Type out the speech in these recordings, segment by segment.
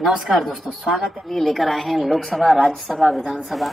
नमस्कार दोस्तों, स्वागत है। लिए लेकर आए हैं लोकसभा, राज्यसभा, विधानसभा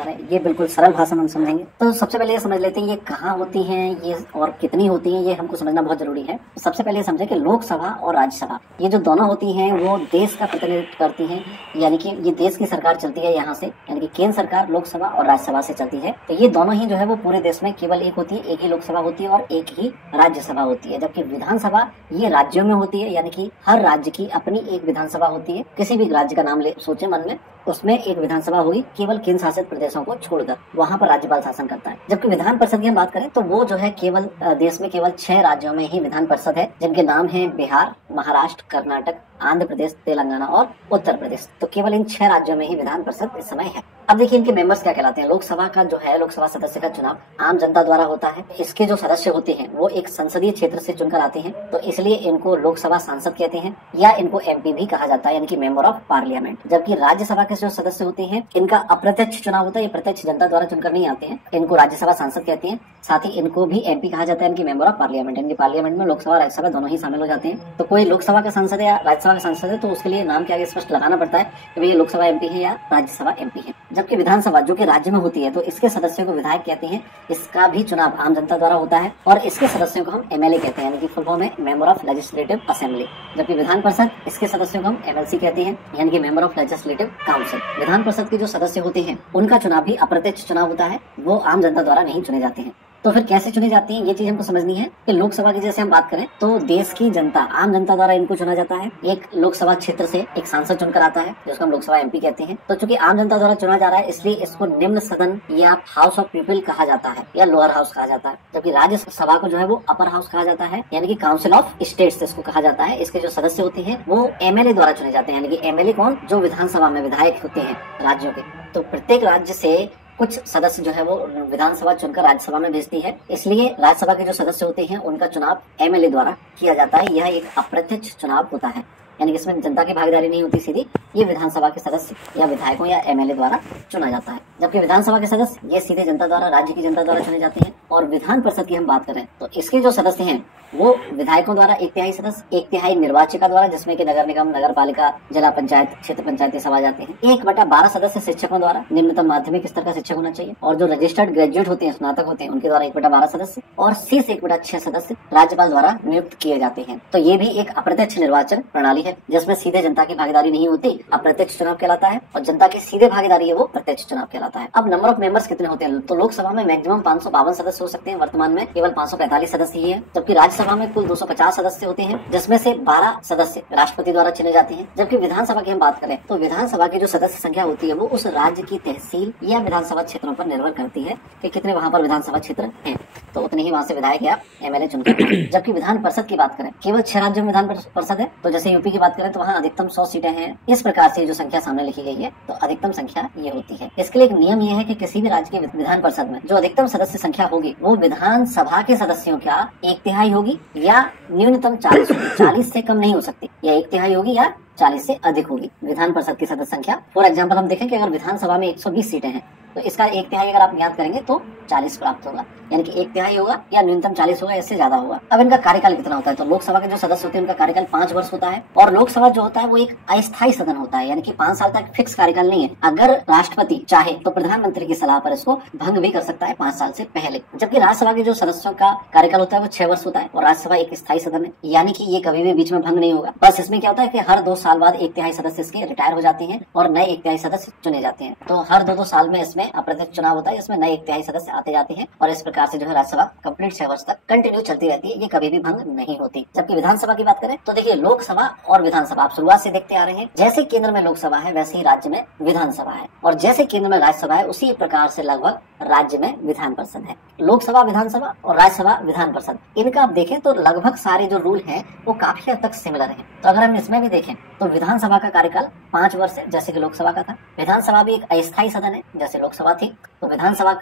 और ये बिल्कुल सरल भाषा में हम समझेंगे। तो सबसे पहले ये समझ लेते हैं ये कहाँ होती हैं, ये और कितनी होती हैं, ये हमको समझना बहुत जरूरी है। तो सबसे पहले समझे कि लोकसभा और राज्यसभा ये जो दोनों होती हैं वो देश का प्रतिनिधित्व करती हैं, यानी कि ये देश की सरकार चलती है यहाँ से, यानी कि केंद्र सरकार लोकसभा और राज्यसभा से चलती है। तो ये दोनों ही जो है वो पूरे देश में केवल एक होती है, एक ही लोकसभा होती है और एक ही राज्यसभा होती है। जबकि विधानसभा ये राज्यों में होती है, यानी कि हर राज्य की अपनी एक विधानसभा होती है। किसी भी राज्य का नाम ले सोचे मन में, उसमें एक विधानसभा होगी, केवल केंद्र शासित प्रदेशों को छोड़कर वहाँ पर राज्यपाल शासन करता है। जबकि विधान परिषद की हम बात करें तो वो जो है केवल देश में केवल 6 राज्यों में ही विधान परिषद है, जिनके नाम है बिहार, महाराष्ट्र, कर्नाटक, आंध्र प्रदेश, तेलंगाना और उत्तर प्रदेश। तो केवल इन 6 राज्यों में ही विधान परिषद इस समय है। अब देखिए इनके मेंबर्स क्या कहलाते हैं। लोकसभा का जो है लोकसभा सदस्य का चुनाव आम जनता द्वारा होता है। इसके जो सदस्य होते हैं वो एक संसदीय क्षेत्र से चुनकर आते हैं, तो इसलिए इनको लोकसभा सांसद कहते हैं या इनको एमपी भी कहा जाता है, यानी कि मेंबर ऑफ पार्लियामेंट। जबकि राज्यसभा के जो सदस्य होते हैं इनका अप्रत्यक्ष चुनाव होता है, ये प्रत्यक्ष जनता द्वारा चुनकर नहीं आते हैं। इनको राज्यसभा सांसद कहते हैं, साथ ही इनको भी एमपी कहा जाता है, इनकी मेंबर ऑफ पार्लियामेंट। इनकी पार्लियामेंट में लोकसभा और राज्यसभा दोनों ही शामिल हो जाते हैं। तो कोई लोकसभा का सांसद है या राज्यसभा का सांसद है तो उसके लिए नाम के आगे स्पष्ट लगाना पड़ता है कि ये लोकसभा एमपी है या राज्यसभा एमपी है। जबकि विधानसभा जो कि राज्य में होती है तो इसके सदस्यों को विधायक कहते हैं। इसका भी चुनाव आम जनता द्वारा होता है और इसके सदस्यों को हम एमएलए कहते हैं, यानी कि फुल फॉर्म है मेंबर ऑफ लेजिस्लेटिव असेंबली। जबकि विधान परिषद इसके सदस्यों को हम एमएलसी कहते हैं, यानी कि member of legislative council. Vidhan Parishad के जो सदस्य होते हैं उनका चुनाव भी अप्रत्यक्ष चुनाव होता है, वो आम जनता द्वारा नहीं चुने जाते हैं। तो फिर कैसे चुनी जाती है ये चीज हमको समझनी है कि लोकसभा की जैसे हम बात करें तो देश की जनता, आम जनता द्वारा इनको चुना जाता है। एक लोकसभा क्षेत्र से एक सांसद चुनकर आता है जिसको हम लोकसभा एमपी कहते हैं। तो चूंकि आम जनता द्वारा चुना जा रहा है इसलिए इसको निम्न सदन या हाउस ऑफ पीपल कहा जाता है या लोअर हाउस कहा जाता है। जबकि राज्यसभा को जो है वो अपर हाउस कहा जाता है, यानी कि काउंसिल ऑफ स्टेट्स इसको कहा जाता है। इसके जो सदस्य होते हैं वो एमएलए द्वारा चुने जाते हैं, यानी कि एमएलए कौन, जो विधानसभा में विधायक होते हैं राज्यों के। तो प्रत्येक राज्य से कुछ सदस्य जो है वो विधानसभा चुनकर राज्यसभा में भेजती है, इसलिए राज्यसभा के जो सदस्य होते हैं उनका चुनाव एमएलए द्वारा किया जाता है। यह एक अप्रत्यक्ष चुनाव होता है, यानी कि इसमें जनता की भागीदारी नहीं होती सीधी, ये विधानसभा के सदस्य या विधायकों या एमएलए द्वारा चुना जाता है। जबकि विधानसभा के सदस्य ये सीधे जनता द्वारा, राज्य की जनता द्वारा चुने जाते हैं। और विधान परिषद की हम बात करें तो इसके जो सदस्य हैं वो विधायकों द्वारा 1/3 सदस्य, 1/3 निर्वाचिका द्वारा, जिसमें कि नगर निगम, नगर पालिका, जिला पंचायत, क्षेत्र पंचायत सब आ जाते हैं। 1/12 सदस्य शिक्षकों द्वारा, निम्नतम माध्यमिक स्तर का शिक्षक होना चाहिए। और जो रजिस्टर्ड ग्रेजुएट होते हैं, स्नातक होते हैं, उनके द्वारा 1/12 सदस्य और शेष 1/6 सदस्य राज्यपाल द्वारा नियुक्त किए जाते हैं। तो ये भी एक अप्रत्यक्ष निर्वाचन प्रणाली है जिसमें सीधे जनता की भागीदारी नहीं होती, अप्रत्यक्ष चुनाव कहलाता है। और जनता की सीधे भागीदारी है वो प्रत्यक्ष चुनाव कहलाता है। अब नंबर ऑफ मेंबर्स कितने होते हैं तो लोकसभा में मैक्सिमम 552 सदस्य हो सकते हैं, वर्तमान में केवल 545 सदस्य ही है। जबकि राज्यसभा में कुल 250 सदस्य होते हैं, जिसमें से 12 सदस्य राष्ट्रपति द्वारा चुने जाते हैं। जबकि विधानसभा की हम बात करें तो विधानसभा की जो सदस्य संख्या होती है वो उस राज्य की तहसील या विधानसभा क्षेत्रों पर निर्भर करती है कि कितने वहाँ पर विधानसभा क्षेत्र हैं, तो उतने ही वहाँ से विधायक या एमएलए चुनकर। जबकि विधान परिषद की बात करें, केवल 6 राज्यों में विधान परिषद है। तो जैसे यूपी की बात करें तो वहाँ अधिकतम 100 सीटें हैं। इस प्रकार से जो संख्या सामने लिखी गई है तो अधिकतम संख्या ये होती है। इसके लिए एक नियम ये है कि किसी भी राज्य के विधान परिषद में जो अधिकतम सदस्य संख्या होगी वो विधानसभा के सदस्यों का 1/3 होगी या न्यूनतम 40 होगी। 40 से कम नहीं हो सकती, या 1/3 होगी या 40 से अधिक होगी विधान परिषद की सदस्य संख्या। फॉर एग्जाम्पल हम देखें कि अगर विधानसभा में 120 सीटें हैं तो इसका 1/3 अगर आप याद करेंगे तो 40 प्राप्त होगा, यानी कि 1/3 होगा या न्यूनतम 40 होगा, इससे ज्यादा होगा। अब इनका कार्यकाल कितना होता है तो लोकसभा के जो सदस्य होते हैं उनका कार्यकाल 5 वर्ष होता है। और लोकसभा जो होता है वो एक अस्थायी सदन होता है, यानी कि 5 साल तक फिक्स कार्यकाल नहीं है। अगर राष्ट्रपति चाहे तो प्रधानमंत्री की सलाह पर इसको भंग भी कर सकता है 5 साल से पहले। जबकि राज्यसभा के जो सदस्यों का कार्यकाल होता है वो 6 वर्ष होता है और राज्यसभा एक स्थायी सदन है, यानी कि ये कभी भी बीच में भंग नहीं होगा। बस इसमें क्या होता है कि हर 2 साल बाद 1/3 सदस्य इसके रिटायर हो जाते हैं और नए 1/3 सदस्य चुने जाते हैं। तो हर 2 साल में इसमें अप्रत्यक्ष चुनाव होता है, इसमें नए 1/3 सदस्य आते जाते हैं और इस प्रकार से जो है राज्यसभा कंप्लीट 6 वर्ष तक कंटिन्यू चलती रहती है, ये कभी भी भंग नहीं होती। जबकि विधानसभा की बात करें तो देखिए लोकसभा और विधानसभा आप शुरुआत से देखते आ रहे हैं, जैसे केंद्र में लोकसभा है वैसे ही राज्य में विधानसभा है, और जैसे केंद्र में राज्यसभा है उसी प्रकार से लगभग राज्य में विधान परिषद है। लोकसभा विधानसभा और राज्यसभा विधान परिषद, इनका आप देखें तो लगभग सारे जो रूल हैं वो काफी हद तक सिमिलर हैं। तो अगर हम इसमें भी देखें तो विधानसभा का कार्यकाल 5 वर्ष है जैसे कि लोकसभा का था। विधानसभा भी एक अस्थायी सदन है जैसे लोकसभा थी। तो विधानसभा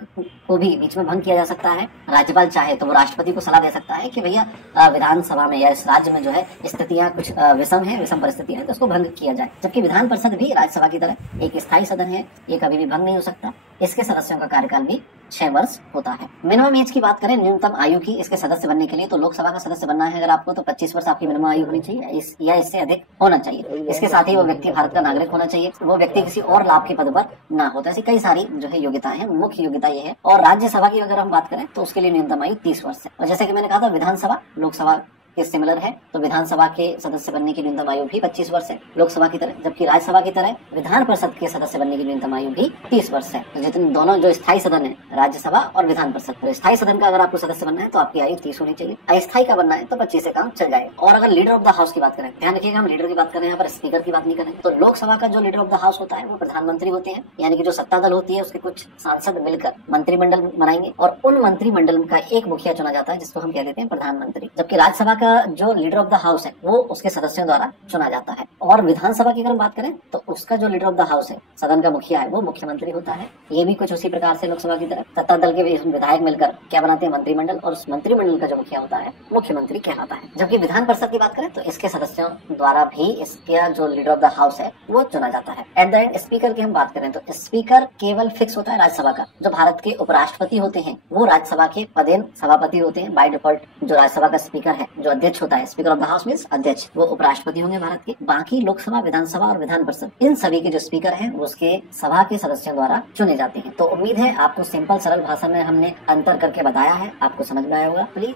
को भी बीच में भंग किया जा सकता है। राज्यपाल चाहे तो वो राष्ट्रपति को सलाह दे सकता है कि भैया विधानसभा में या इस राज्य में जो है स्थितियां कुछ विषम परिस्थितियां हैं तो उसको भंग किया जाए। जबकि विधान परिषद भी राज्यसभा की तरह एक स्थायी सदन है, ये कभी भी भंग नहीं हो सकता। इसके सदस्यों का कार्यकाल भी 6 वर्ष होता है। मिनिमम एज की बात करें, न्यूनतम आयु की इसके सदस्य बनने के लिए, तो लोकसभा का सदस्य बनना है अगर आपको तो 25 वर्ष आपकी मिनिमम आयु होनी चाहिए या इससे अधिक होना चाहिए। इसके साथ ही वो व्यक्ति भारत का नागरिक होना चाहिए, वो व्यक्ति किसी और लाभ के पद पर ना हो। ऐसी कई सारी जो है योग्यताएं हैं, मुख्य योग्यता ये है। और राज्यसभा की अगर हम बात करें तो उसके लिए न्यूनतम आयु 30 वर्ष है। और जैसे कि मैंने कहा था विधानसभा लोकसभा के सिमिलर है, तो विधानसभा के सदस्य बनने की न्यूनतम आयु भी 25 वर्ष है लोकसभा की तरह, जबकि राज्यसभा की तरह विधान परिषद के सदस्य बनने की न्यूनतम आयु भी 30 वर्ष है। तो जितने दोनों जो स्थायी सदन है, राज्यसभा और विधान परिषद, तो स्थायी सदन का अगर आपको सदस्य बनना है तो आपकी आयु 30 होनी चाहिए, अस्थायी का बनना है तो 25 से काम चल जाएगा। और अगर लीडर ऑफ द हाउस की बात करें, ध्यान रखिएगा हम लीडर की बात कर रहे हैं, यहाँ पर स्पीकर की बात नहीं करें। तो लोकसभा का जो लीडर ऑफ द हाउस होता है वो प्रधानमंत्री होते हैं, यानी कि जो सत्ता दल होती है उसके कुछ सांसद मिलकर मंत्रिमंडल बनाएंगे और उन मंत्रिमंडल का एक मुखिया चुना जाता है जिसको हम कह देते हैं प्रधानमंत्री। जबकि राज्यसभा का जो लीडर ऑफ द हाउस है वो उसके सदस्यों द्वारा चुना जाता है। और विधानसभा की अगर हम बात करें तो उसका जो लीडर ऑफ द हाउस है, सदन का मुखिया है, वो मुख्यमंत्री होता है। ये भी कुछ उसी प्रकार से लोकसभा की तरह सत्ता दल के विधायक मिलकर क्या बनाते हैं, मंत्रिमंडल, और उस मंत्रिमंडल का जो मुखिया होता है मुख्यमंत्री कहलाता है। जबकि विधान परिषद की बात करें तो इसके सदस्यों द्वारा भी इसका जो लीडर ऑफ द हाउस है वो चुना जाता है। एट द एंड स्पीकर की हम बात करें तो स्पीकर केवल फिक्स होता है राज्यसभा का। जो भारत के उपराष्ट्रपति होते हैं वो राज्यसभा के पदेन सभापति होते हैं। बाय डिफॉल्ट जो राज्यसभा का स्पीकर है, जो अध्यक्ष होता है, speaker of the house means अध्यक्ष, वो उपराष्ट्रपति होंगे भारत के। बाकी लोकसभा, विधानसभा और विधान परिषद, इन सभी के जो स्पीकर हैं वो उसके सभा के सदस्यों द्वारा चुने जाते हैं। तो उम्मीद है आपको सिंपल सरल भाषा में हमने अंतर करके बताया है, आपको समझ में आया होगा। प्लीज